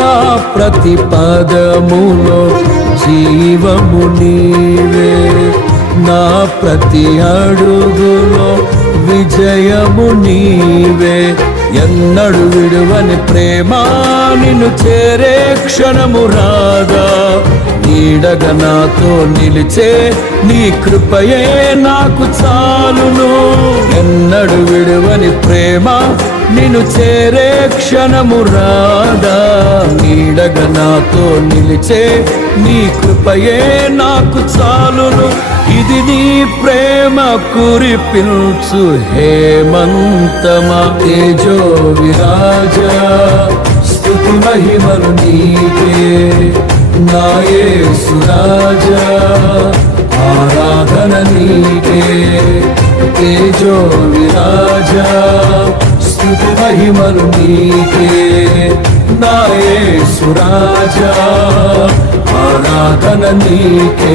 నా ప్రతి పదములో జీవము నీవే, నా ప్రతి అడుగులో విజయము నీవే. ఎన్నడు విడువని ప్రేమ నిన్ను చేరే క్షణము రాగా, నీడగా నాతో నిలిచే నీ కృపయే నాకు చాలును. ఎన్నడు విడువని ప్రేమ నిన్ను చేరే క్షణము రాగా, నీడగా నాతో నిలిచే నీ కృపయే నాకు చాలును. ఇది నీ ప్రేమ కురిపించు హేమంతమా, తేజో విరాజా స్తుతి మహిమలు నీకే. నా యేసు రాజా ఆరాధన నీకే, తేజో విరాజా స్తుతి మహిమలు నీకే. నా యేసు రాజా ఆరాధన నీకే.